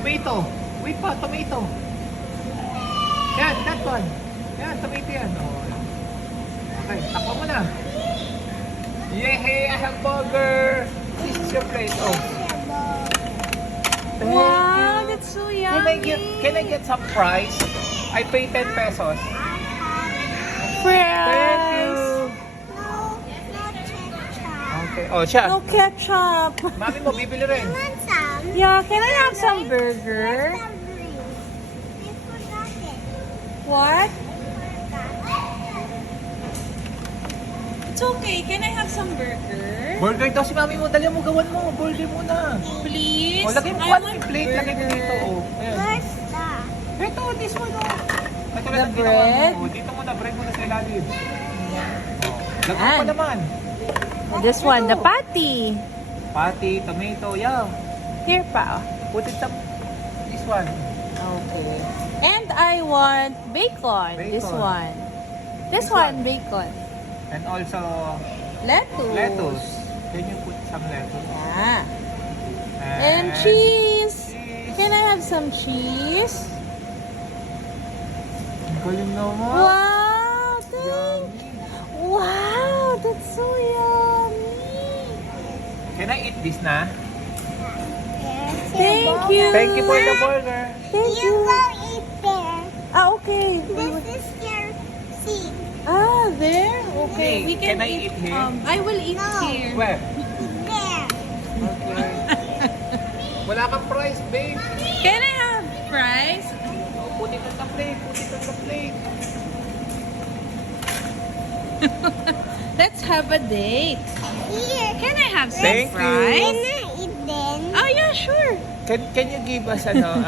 Tomato. Wait pa, tomato. Yan, that one. Yan, tomato yan. Oh. Okay, takpa mo na. Yay, I have burger. This is your plate. Oh. Thank Wow, you. that's so yummy. Can I get some fries? I pay 10 pesos. Fries. Thank you. Okay. Oh, siya. No ketchup. Mami mo, bibili rin. Yeah, can I have some burger? What? It's okay. Can I have some burger? Burger daw si mami mo. Dali mo, gawan mo. Burger muna. Please? O, lagay mo I pa want yung plate. Lagay mo dito. Oh. Ayan. Ito, this one. Oh. Ito The lang ang ginawa bread? mo. Dito muna, bread muna sa ilalim. Oh. Lagay mo Yan. pa naman. This one, the patty. Patty, tomato, yeah. Here pa. Put it up. This one. Okay. And I want bacon. This Bacon. one. This This one, one. bacon. And also, Lettuce. lettuce. Can you put some lettuce? Yeah. And cheese. cheese. Can I have some cheese? Ang galing naman. Wow, thank Yummy. Wow, that's so yummy. Can I eat this na? Thank you. Thank you for the burger. Thank You you. go eat there. Ah, okay. This is your seat. Ah, there? Okay. Hey, We can, can I eat here? I will eat No. here. Where? There. Okay. Wala kang price, babe. Can I have fries? Oh, put it on the plate. Put it on the plate. Let's have a date. Here. Can I have some Thank you. fries? Can I eat then? Oh, yeah, sure. Can you give us ano,